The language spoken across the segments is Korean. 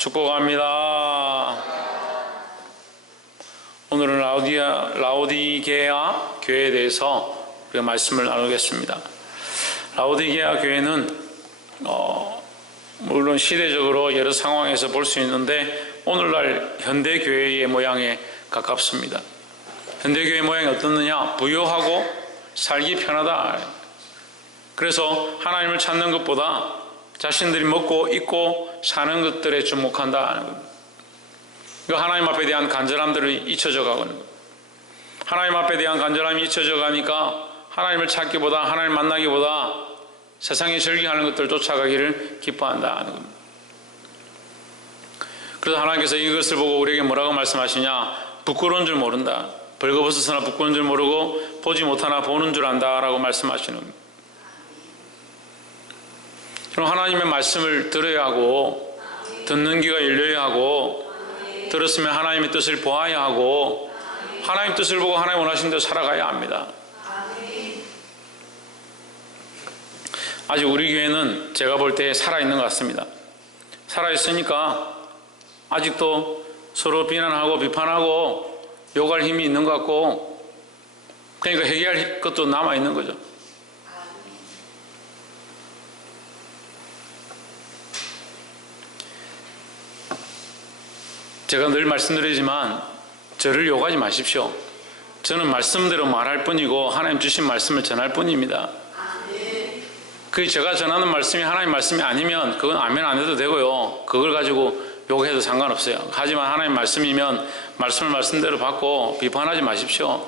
축복합니다. 오늘은 라오디게아 교회에 대해서 우리가 말씀을 나누겠습니다. 라오디게아 교회는 물론 시대적으로 여러 상황에서 볼 수 있는데 오늘날 현대교회의 모양에 가깝습니다. 현대교회의 모양이 어떻느냐? 부유하고 살기 편하다. 그래서 하나님을 찾는 것보다 자신들이 먹고 입고 사는 것들에 주목한다. 하나님 앞에 대한 간절함들이 잊혀져 가는 거예요. 하나님 앞에 대한 간절함이 잊혀져 가니까 하나님을 찾기보다 하나님 만나기보다 세상에 즐기하는 것들 쫓아가기를 기뻐한다는 겁니다. 그래서 하나님께서 이것을 보고 우리에게 뭐라고 말씀하시냐? 부끄러운 줄 모른다. 벌거벗었으나 부끄러운 줄 모르고 보지 못하나 보는 줄 안다 라고 말씀하시는 겁니다. 그럼 하나님의 말씀을 들어야 하고 듣는 귀가 열려야 하고 들었으면 하나님의 뜻을 보아야 하고 하나님 뜻을 보고 하나님 원하시는 대로 살아가야 합니다. 아직 우리 교회는 제가 볼 때 살아있는 것 같습니다. 살아있으니까 아직도 서로 비난하고 비판하고 욕할 힘이 있는 것 같고 그러니까 해결할 것도 남아있는 거죠. 제가 늘 말씀드리지만 저를 욕하지 마십시오. 저는 말씀대로 말할 뿐이고 하나님 주신 말씀을 전할 뿐입니다. 그 제가 전하는 말씀이 하나님 말씀이 아니면 그건 아멘 안 해도 되고요. 그걸 가지고 욕해도 상관없어요. 하지만 하나님 말씀이면 말씀을 말씀대로 받고 비판하지 마십시오.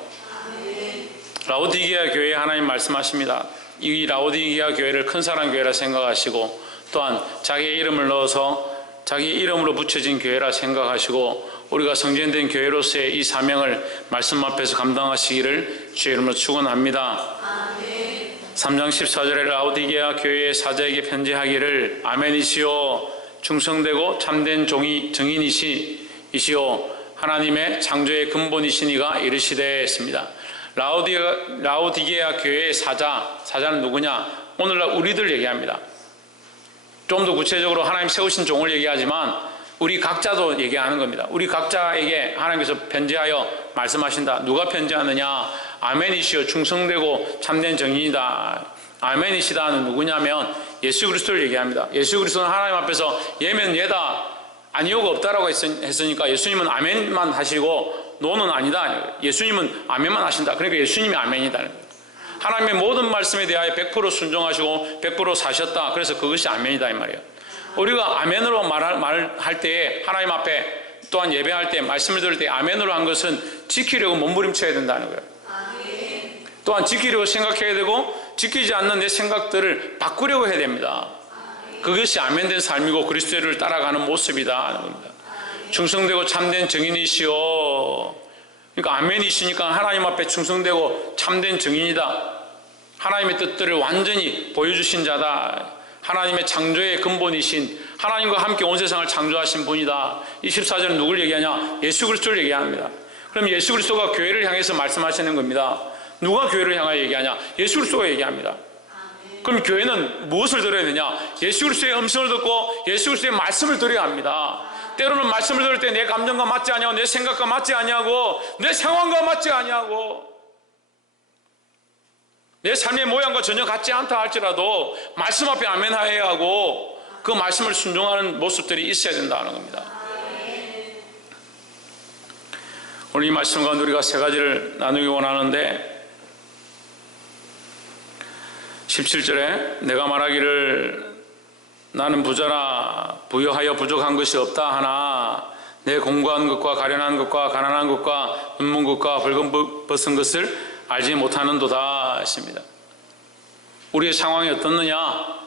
라오디게아 교회에 하나님 말씀하십니다. 이 라오디게아 교회를 큰 사랑 교회라 생각하시고 또한 자기의 이름을 넣어서 자기 이름으로 붙여진 교회라 생각하시고 우리가 성전된 교회로서의 이 사명을 말씀 앞에서 감당하시기를 주의 이름으로 축원합니다. 3장 14절에 라오디게아 교회의 사자에게 편지하기를 아멘이시오 충성되고 참된 정인이시오 하나님의 창조의 근본이시니가 이르시되 했습니다. 라오디게아 교회의 사자는 누구냐? 오늘날 우리들 얘기합니다. 좀 더 구체적으로 하나님 세우신 종을 얘기하지만 우리 각자도 얘기하는 겁니다. 우리 각자에게 하나님께서 편지하여 말씀하신다. 누가 편지하느냐? 아멘이시여 충성되고 참된 정인이다. 아멘이시다는 누구냐면 예수 그리스도를 얘기합니다. 예수 그리스도는 하나님 앞에서 예면 예다 아니오가 없다라고 했으니까 예수님은 아멘만 하시고 노는 아니다. 예수님은 아멘만 하신다. 그러니까 예수님이 아멘이다. 하나님의 모든 말씀에 대하여 100% 순종하시고 100% 사셨다. 그래서 그것이 아멘이다 이 말이에요. 우리가 아멘으로 말할 때에 하나님 앞에 또한 예배할 때 말씀을 들을 때 아멘으로 한 것은 지키려고 몸부림쳐야 된다는 거예요. 또한 지키려고 생각해야 되고 지키지 않는 내 생각들을 바꾸려고 해야 됩니다. 그것이 아멘된 삶이고 그리스도를 따라가는 모습이다 하는 겁니다. 충성되고 참된 정인이시오. 그러니까 아멘이시니까 하나님 앞에 충성되고 참된 정인이다. 하나님의 뜻들을 완전히 보여주신 자다. 하나님의 창조의 근본이신 하나님과 함께 온 세상을 창조하신 분이다. 24절은 누굴 얘기하냐? 예수 그리스도를 얘기합니다. 그럼 예수 그리스도가 교회를 향해서 말씀하시는 겁니다. 누가 교회를 향하여 얘기하냐? 예수 그리스도가 얘기합니다. 그럼 교회는 무엇을 들어야 되냐? 예수 그리스도의 음성을 듣고 예수 그리스도의 말씀을 들어야 합니다. 때로는 말씀을 들을 때 내 감정과 맞지 아니하고 내 생각과 맞지 아니하고 내 상황과 맞지 아니하고 내 삶의 모양과 전혀 같지 않다 할지라도 말씀 앞에 아멘해야 하고 그 말씀을 순종하는 모습들이 있어야 된다는 겁니다. 오늘 이 말씀 가운데 우리가 세 가지를 나누기 원하는데 17절에 내가 말하기를 나는 부자라 부여하여 부족한 것이 없다 하나 내 공고한 것과 가련한 것과 가난한 것과 눈먼 것과 벌거벗은 것을 알지 못하는도다 했습니다. 우리의 상황이 어떻느냐?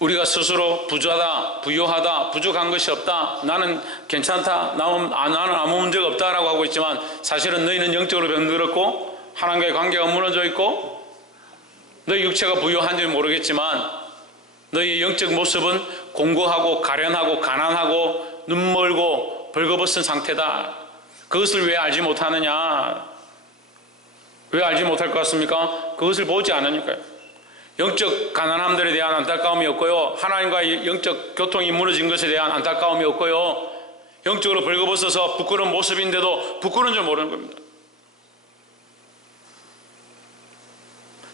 우리가 스스로 부자다, 부유하다, 부족한 것이 없다, 나는 괜찮다, 나는 아무 문제가 없다라고 하고 있지만 사실은 너희는 영적으로 병들었고 하나님과의 관계가 무너져 있고 너희 육체가 부유한지 모르겠지만 너희의 영적 모습은 공고하고 가련하고 가난하고 눈멀고 벌거벗은 상태다. 그것을 왜 알지 못하느냐? 왜 알지 못할 것 같습니까? 그것을 보지 않으니까요. 영적 가난함들에 대한 안타까움이 없고요. 하나님과의 영적 교통이 무너진 것에 대한 안타까움이 없고요. 영적으로 벌거벗어서 부끄러운 모습인데도 부끄러운 줄 모르는 겁니다.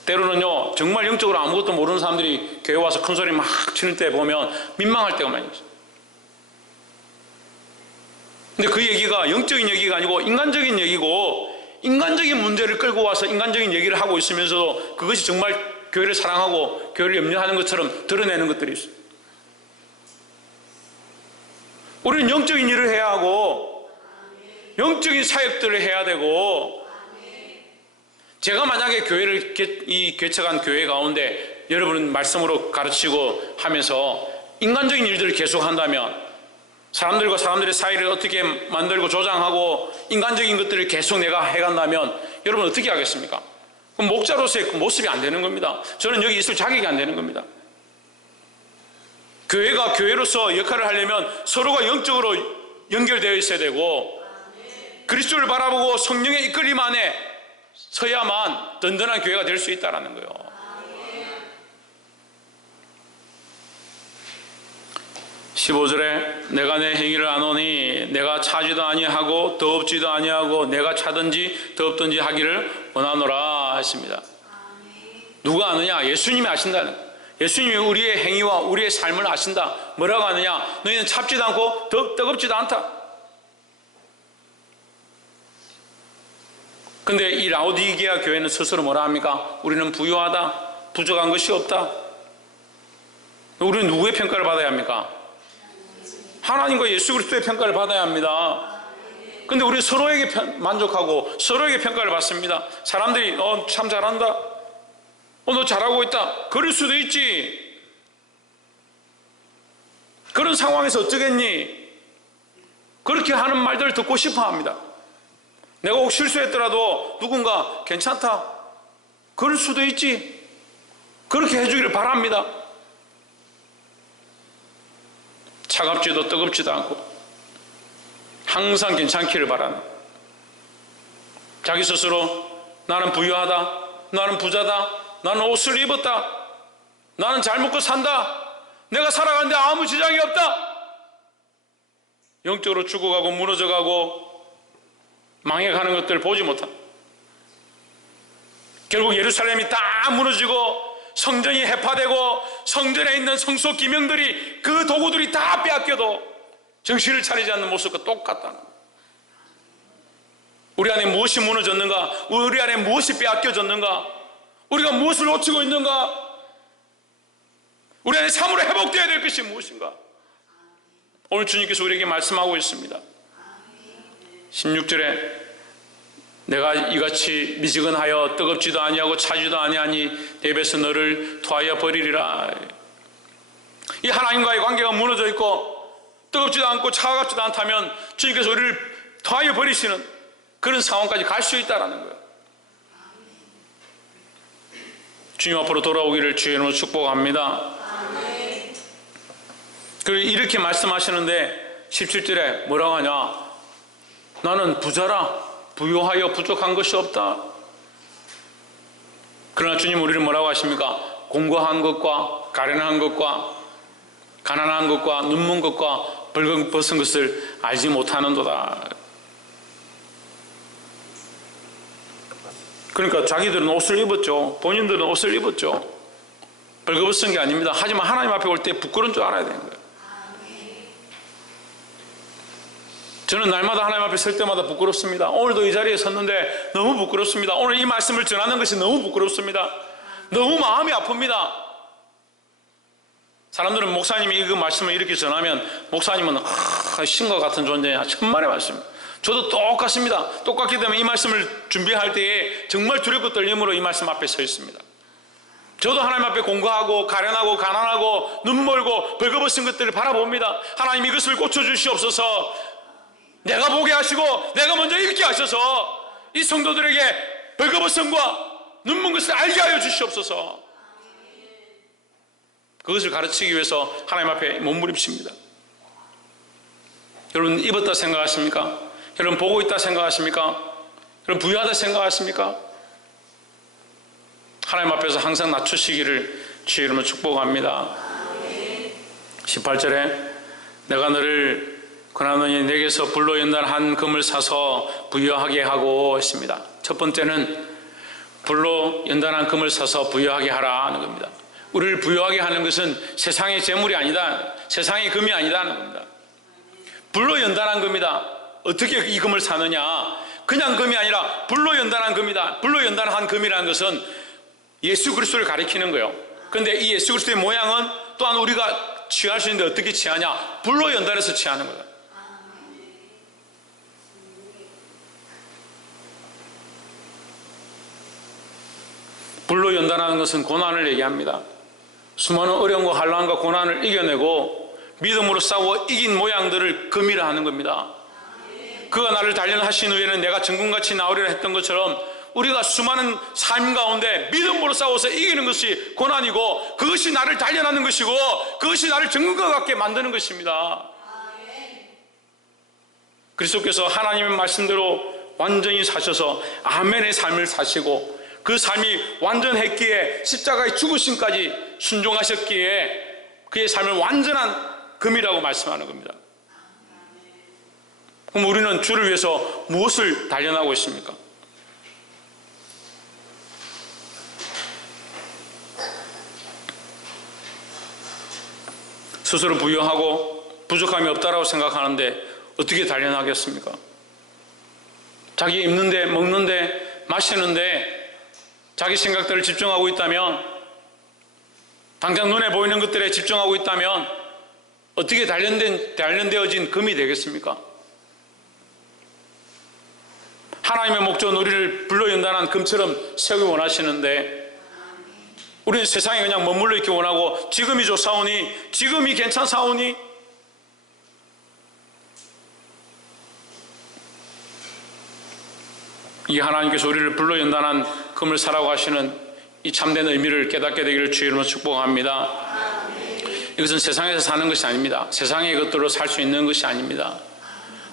때로는요, 정말 영적으로 아무것도 모르는 사람들이 교회 와서 큰 소리 막 치는 때 보면 민망할 때가 많이 있어요. 근데 그 얘기가 영적인 얘기가 아니고 인간적인 얘기고, 인간적인 문제를 끌고 와서 인간적인 얘기를 하고 있으면서도 그것이 정말 교회를 사랑하고 교회를 염려하는 것처럼 드러내는 것들이 있어요. 우리는 영적인 일을 해야 하고 영적인 사역들을 해야 되고, 제가 만약에 교회를 이 개척한 교회 가운데 여러분은 말씀으로 가르치고 하면서 인간적인 일들을 계속 한다면, 사람들과 사람들의 사이를 어떻게 만들고 조장하고 인간적인 것들을 계속 내가 해간다면 여러분 어떻게 하겠습니까? 그럼 목자로서의 그 모습이 안 되는 겁니다. 저는 여기 있을 자격이 안 되는 겁니다. 교회가 교회로서 역할을 하려면 서로가 영적으로 연결되어 있어야 되고, 그리스도를 바라보고 성령의 이끌림 안에 서야만 든든한 교회가 될 수 있다는 거예요. 15절에 내가 내 행위를 아노니 내가 차지도 아니하고 더없지도 아니하고 내가 차든지 더없든지 하기를 원하노라 했습니다. 누가 아느냐? 예수님이 아신다는 거예요. 예수님이 우리의 행위와 우리의 삶을 아신다. 뭐라고 하느냐? 너희는 찹지도 않고 뜨겁지도 않다. 근데 이 라오디게아 교회는 스스로 뭐라 합니까? 우리는 부유하다, 부족한 것이 없다. 우리는 누구의 평가를 받아야 합니까? 하나님과 예수 그리스도의 평가를 받아야 합니다. 근데 우리 서로에게 만족하고 서로에게 평가를 받습니다. 사람들이 참 잘한다, 너 잘하고 있다, 그럴 수도 있지. 그런 상황에서 어쩌겠니? 그렇게 하는 말들을 듣고 싶어 합니다. 내가 혹 실수했더라도 누군가 괜찮다, 그럴 수도 있지, 그렇게 해주기를 바랍니다. 차갑지도 뜨겁지도 않고 항상 괜찮기를 바라는, 자기 스스로 나는 부유하다, 나는 부자다, 나는 옷을 입었다, 나는 잘 먹고 산다, 내가 살아가는데 아무 지장이 없다. 영적으로 죽어가고 무너져가고 망해가는 것들을 보지 못한다. 결국 예루살렘이 다 무너지고 성전이 해파되고 성전에 있는 성소 기명들이, 그 도구들이 다 빼앗겨도 정신을 차리지 않는 모습과 똑같다는 거예요. 우리 안에 무엇이 무너졌는가? 우리 안에 무엇이 빼앗겨졌는가? 우리가 무엇을 놓치고 있는가? 우리 안에 참으로 회복되어야 될 것이 무엇인가? 오늘 주님께서 우리에게 말씀하고 있습니다. 16절에 내가 이같이 미지근하여 뜨겁지도 아니하고 차지도 아니하니 내 입에서 너를 토하여 버리리라. 이 하나님과의 관계가 무너져 있고 뜨겁지도 않고 차갑지도 않다면 주님께서 우리를 토하여 버리시는 그런 상황까지 갈 수 있다는 거예요. 주님 앞으로 돌아오기를 주의 이름으로 축복합니다. 그리고 이렇게 말씀하시는데 17절에 뭐라고 하냐? 나는 부자라, 부유하여 부족한 것이 없다. 그러나 주님 우리를 뭐라고 하십니까? 공고한 것과 가련한 것과 가난한 것과 눈먼 것과 벌거벗은 것을 알지 못하는도다. 그러니까 자기들은 옷을 입었죠. 본인들은 옷을 입었죠. 벌거벗은 게 아닙니다. 하지만 하나님 앞에 올 때 부끄러운 줄 알아야 되는 거예요. 저는 날마다 하나님 앞에 설 때마다 부끄럽습니다. 오늘도 이 자리에 섰는데 너무 부끄럽습니다. 오늘 이 말씀을 전하는 것이 너무 부끄럽습니다. 너무 마음이 아픕니다. 사람들은 목사님이 이 말씀을 이렇게 전하면 목사님은 신과 같은 존재냐, 천만의 말씀. 저도 똑같습니다. 똑같기 때문에 이 말씀을 준비할 때에 정말 두렵고 떨림으로 이 말씀 앞에 서 있습니다. 저도 하나님 앞에 공고하고 가련하고 가난하고 눈멀고 벌거벗은 것들을 바라봅니다. 하나님 이것을 고쳐주시옵소서. 내가 보게 하시고 내가 먼저 읽게 하셔서 이 성도들에게 벌거벗음과 눈먼 것을 알게 하여 주시옵소서. 그것을 가르치기 위해서 하나님 앞에 몸부림칩니다. 여러분 입었다 생각하십니까? 여러분 보고 있다 생각하십니까? 여러분 부유하다 생각하십니까? 하나님 앞에서 항상 낮추시기를 주의 이름으로 축복합니다. 18절에 내가 너를 권하노니 내게서 불로 연단한 금을 사서 부여하게 하고 했습니다. 첫 번째는 불로 연단한 금을 사서 부여하게 하라 하는 겁니다. 우리를 부여하게 하는 것은 세상의 재물이 아니다, 세상의 금이 아니다는 겁니다. 불로 연단한 금이다. 어떻게 이 금을 사느냐? 그냥 금이 아니라 불로 연단한 금이다. 불로 연단한 금이라는 것은 예수 그리스도를 가리키는 거예요. 그런데 이 예수 그리스도의 모양은 또한 우리가 취할 수 있는데 어떻게 취하냐? 불로 연단해서 취하는 거다. 불로 연단하는 것은 고난을 얘기합니다. 수많은 어려움과 환난과 고난을 이겨내고 믿음으로 싸워 이긴 모양들을 금이라 하는 겁니다. 그가 나를 단련하신 후에는 내가 정금같이 나오리라 했던 것처럼 우리가 수많은 삶 가운데 믿음으로 싸워서 이기는 것이 고난이고, 그것이 나를 단련하는 것이고, 그것이 나를 정금과 같게 만드는 것입니다. 그리스도께서 하나님의 말씀대로 완전히 사셔서 아멘의 삶을 사시고, 그 삶이 완전했기에 십자가의 죽으심까지 순종하셨기에 그의 삶을 완전한 금이라고 말씀하는 겁니다. 그럼 우리는 주를 위해서 무엇을 단련하고 있습니까? 스스로 부유하고 부족함이 없다라고 생각하는데 어떻게 단련하겠습니까? 자기 입는데, 먹는데, 마시는데 자기 생각들을 집중하고 있다면, 당장 눈에 보이는 것들에 집중하고 있다면 어떻게 단련되어진 금이 되겠습니까? 하나님의 목적은 우리를 불로 연단한 금처럼 세우기 원하시는데, 우리는 세상에 그냥 머물러 있기 원하고, 지금이 좋사오니, 지금이 괜찮사오니, 이 하나님께서 우리를 불로 연단한 금을 사라고 하시는 이 참된 의미를 깨닫게 되기를 주의 이름으로 축복합니다. 이것은 세상에서 사는 것이 아닙니다. 세상의 것들로 살 수 있는 것이 아닙니다.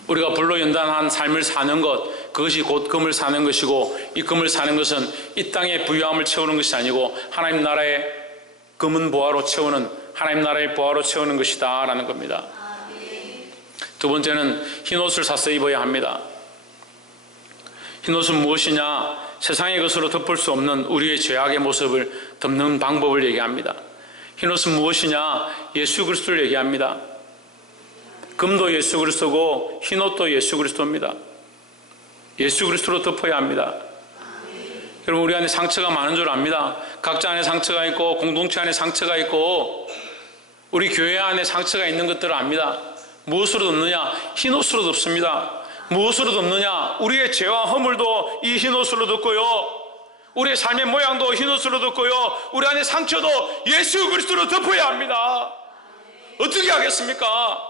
우리가 불로 연단한 삶을 사는 것, 그것이 곧 금을 사는 것이고, 이 금을 사는 것은 이 땅의 부유함을 채우는 것이 아니고 하나님 나라의 금은 보화로 채우는, 하나님 나라의 보화로 채우는 것이다 라는 겁니다. 두 번째는 흰옷을 사서 입어야 합니다. 흰옷은 무엇이냐? 세상의 것으로 덮을 수 없는 우리의 죄악의 모습을 덮는 방법을 얘기합니다. 흰옷은 무엇이냐? 예수 그리스도를 얘기합니다. 금도 예수 그리스도고 흰옷도 예수 그리스도입니다. 예수 그리스도로 덮어야 합니다. 여러분, 우리 안에 상처가 많은 줄 압니다. 각자 안에 상처가 있고, 공동체 안에 상처가 있고, 우리 교회 안에 상처가 있는 것들을 압니다. 무엇으로 덮느냐? 흰옷으로 덮습니다. 무엇으로 덮느냐? 우리의 죄와 허물도 이 흰옷으로 덮고요, 우리의 삶의 모양도 흰옷으로 덮고요, 우리 안에 상처도 예수 그리스도로 덮어야 합니다. 어떻게 하겠습니까?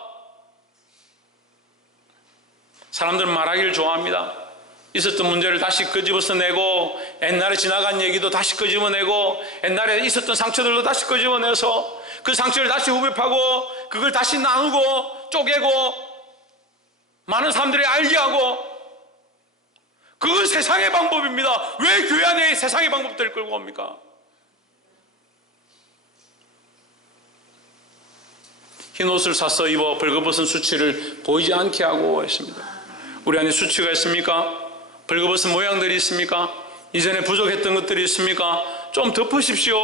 사람들은 말하기를 좋아합니다. 있었던 문제를 다시 끄집어내고, 옛날에 지나간 얘기도 다시 끄집어내고, 옛날에 있었던 상처들도 다시 끄집어내서 그 상처를 다시 후벼파고, 그걸 다시 나누고 쪼개고 많은 사람들이 알게 하고, 그건 세상의 방법입니다. 왜 교회 안에 세상의 방법들을 끌고 옵니까? 흰 옷을 사서 입어 벌거벗은 수치를 보이지 않게 하고 했습니다. 우리 안에 수치가 있습니까? 벌거벗은 모양들이 있습니까? 이전에 부족했던 것들이 있습니까? 좀 덮으십시오.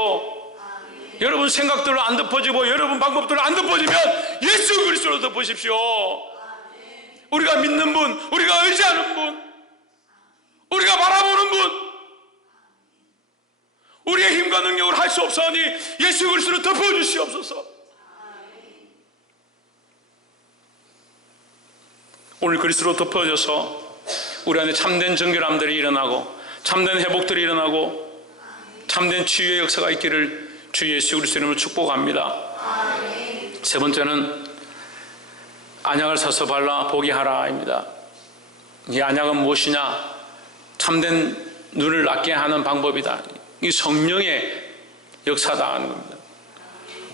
여러분 생각들로 안 덮어지고 여러분 방법들로 안 덮어지면 예수 그리스도로 덮으십시오. 우리가 믿는 분, 우리가 의지하는 분, 우리가 바라보는 분, 우리의 힘과 능력을 할 수 없사오니 예수 그리스도로 덮어주시옵소서. 오늘 그리스도로 덮어져서 우리 안에 참된 정결함들이 일어나고, 참된 회복들이 일어나고, 참된 치유의 역사가 있기를 주 예수 그리스도 이름으로 축복합니다. 세 번째는 안약을 사서 발라 보게 하라입니다. 이 안약은 무엇이냐? 참된 눈을 낫게 하는 방법이다. 이 성령의 역사다 하는 겁니다.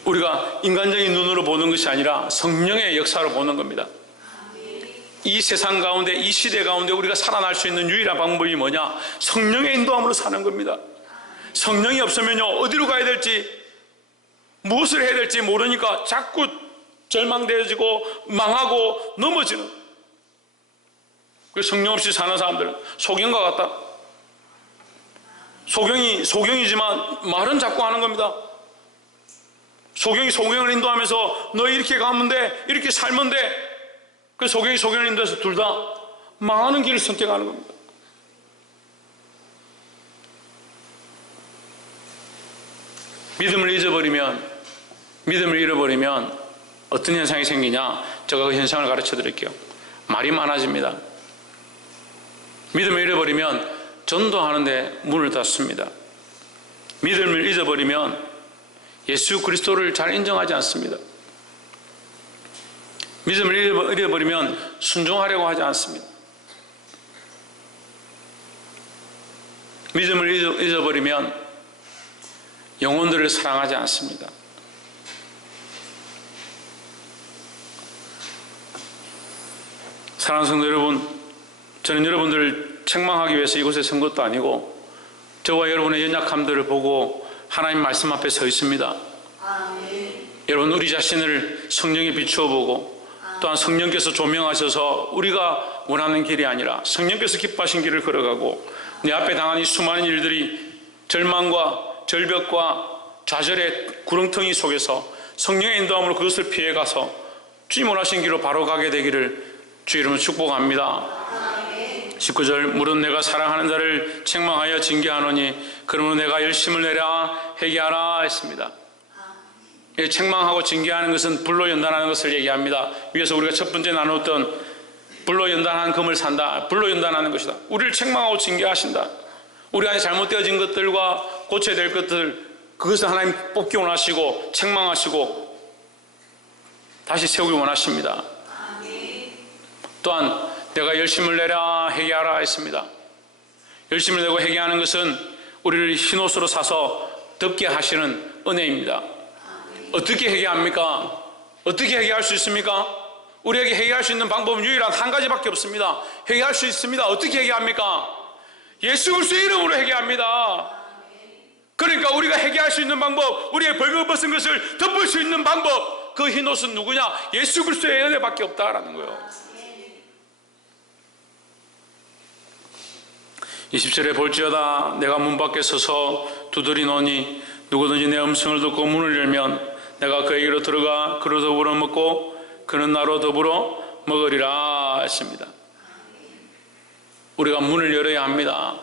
우리가 인간적인 눈으로 보는 것이 아니라 성령의 역사로 보는 겁니다. 이 세상 가운데, 이 시대 가운데 우리가 살아날 수 있는 유일한 방법이 뭐냐? 성령의 인도함으로 사는 겁니다. 성령이 없으면요, 어디로 가야 될지, 무엇을 해야 될지 모르니까 자꾸 절망되어지고 망하고 넘어지는, 그 성령 없이 사는 사람들은 소경과 같다. 소경이지만 말은 자꾸 하는 겁니다. 소경이 소경을 인도하면서 너 이렇게 가면 돼, 이렇게 살면 돼. 그 소경이 소경을 인도해서 둘 다 망하는 길을 선택하는 겁니다. 믿음을 잃어버리면 어떤 현상이 생기냐? 제가 그 현상을 가르쳐 드릴게요. 말이 많아집니다. 믿음을 잃어버리면 전도하는데 문을 닫습니다. 믿음을 잊어버리면 예수 그리스도를 잘 인정하지 않습니다. 믿음을 잃어버리면 순종하려고 하지 않습니다. 믿음을 잊어버리면 영혼들을 사랑하지 않습니다. 사랑하는 성도 여러분, 저는 여러분들을 책망하기 위해서 이곳에 선 것도 아니고 저와 여러분의 연약함들을 보고 하나님 말씀 앞에 서 있습니다. 아멘. 여러분, 우리 자신을 성령에 비추어 보고 또한 성령께서 조명하셔서 우리가 원하는 길이 아니라 성령께서 기뻐하신 길을 걸어가고 내 앞에 당한 이 수많은 일들이 절망과 절벽과 좌절의 구렁텅이 속에서 성령의 인도함으로 그것을 피해가서 주님 원하신 길로 바로 가게 되기를 주 이름으로 축복합니다. 19절, 무릇 내가 사랑하는 자를 책망하여 징계하노니 그러므로 내가 열심을 내라 회개하라 했습니다. 책망하고 징계하는 것은 불로 연단하는 것을 얘기합니다. 위에서 우리가 첫 번째 나눴던 불로 연단한 금을 산다, 불로 연단하는 것이다. 우리를 책망하고 징계하신다. 우리 안에 잘못되어진 것들과 고쳐야 될 것들, 그것을 하나님 뽑기 원하시고 책망하시고 다시 세우기 원하십니다. 또한 내가 열심을 내라 회개하라 했습니다. 열심을 내고 회개하는 것은 우리를 흰옷으로 사서 덮게 하시는 은혜입니다. 어떻게 회개합니까? 어떻게 회개할 수 있습니까? 우리에게 회개할 수 있는 방법은 유일한 한 가지밖에 없습니다. 회개할 수 있습니다. 어떻게 회개합니까? 예수 그리스도의 이름으로 회개합니다. 그러니까 우리가 회개할 수 있는 방법, 우리의 벌거벗은 것을 덮을 수 있는 방법, 그 흰옷은 누구냐? 예수 그리스도의 은혜밖에 없다라는 거예요. 20절에 볼지어다 내가 문 밖에 서서 두드리노니 누구든지 내 음성을 듣고 문을 열면 내가 그에게로 들어가 그로 더불어 먹고 그는 나로 더불어 먹으리라 했습니다. 우리가 문을 열어야 합니다.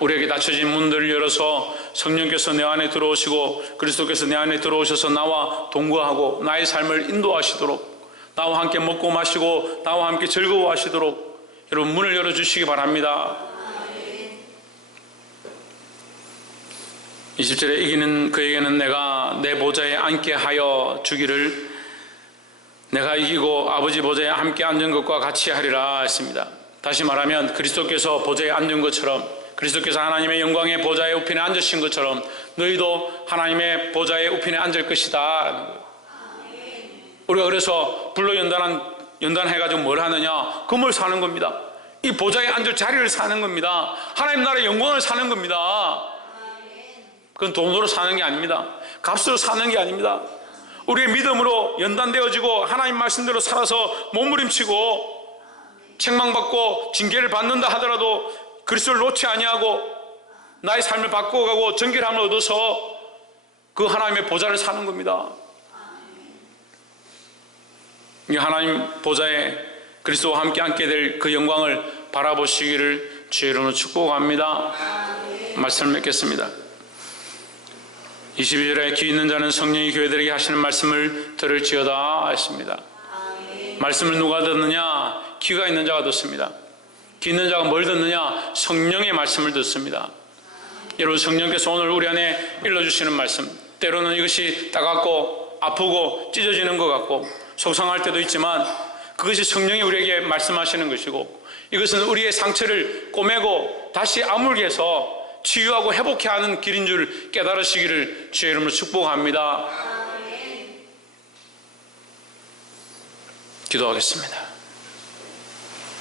우리에게 닫혀진 문들을 열어서 성령께서 내 안에 들어오시고 그리스도께서 내 안에 들어오셔서 나와 동거하고 나의 삶을 인도하시도록, 나와 함께 먹고 마시고 나와 함께 즐거워하시도록 여러분 문을 열어주시기 바랍니다. 20절에 이기는 그에게는 내가 내 보좌에 앉게 하여 주기를, 내가 이기고 아버지 보좌에 함께 앉은 것과 같이 하리라 했습니다. 다시 말하면 그리스도께서 보좌에 앉은 것처럼, 그리스도께서 하나님의 영광의 보좌에 우편에 앉으신 것처럼 너희도 하나님의 보좌에 우편에 앉을 것이다 라는 거예요. 우리가 그래서 불로 연단해가지고 뭘 하느냐? 금을 사는 겁니다. 이 보좌에 앉을 자리를 사는 겁니다. 하나님 나라의 영광을 사는 겁니다. 그건 돈으로 사는 게 아닙니다. 값으로 사는 게 아닙니다. 우리의 믿음으로 연단되어지고 하나님 말씀대로 살아서 몸부림치고 책망받고 징계를 받는다 하더라도 그리스도를 놓지 아니하고 나의 삶을 바꿔가고 정결함을 얻어서 그 하나님의 보좌를 사는 겁니다. 이 하나님 보좌에 그리스도와 함께 앉게 될 그 영광을 바라보시기를 주의 이름으로 축복합니다. 말씀을 맺겠습니다. 22절에 귀 있는 자는 성령이 교회들에게 하시는 말씀을 들을지어다 했습니다. 말씀을 누가 듣느냐? 귀가 있는 자가 듣습니다. 귀 있는 자가 뭘 듣느냐? 성령의 말씀을 듣습니다. 여러분, 성령께서 오늘 우리 안에 일러주시는 말씀, 때로는 이것이 따갑고 아프고 찢어지는 것 같고 속상할 때도 있지만 그것이 성령이 우리에게 말씀하시는 것이고 이것은 우리의 상처를 꼬매고 다시 아물게 해서 치유하고 회복해 하는 길인 줄 깨달으시기를 주의 이름으로 축복합니다. 기도하겠습니다.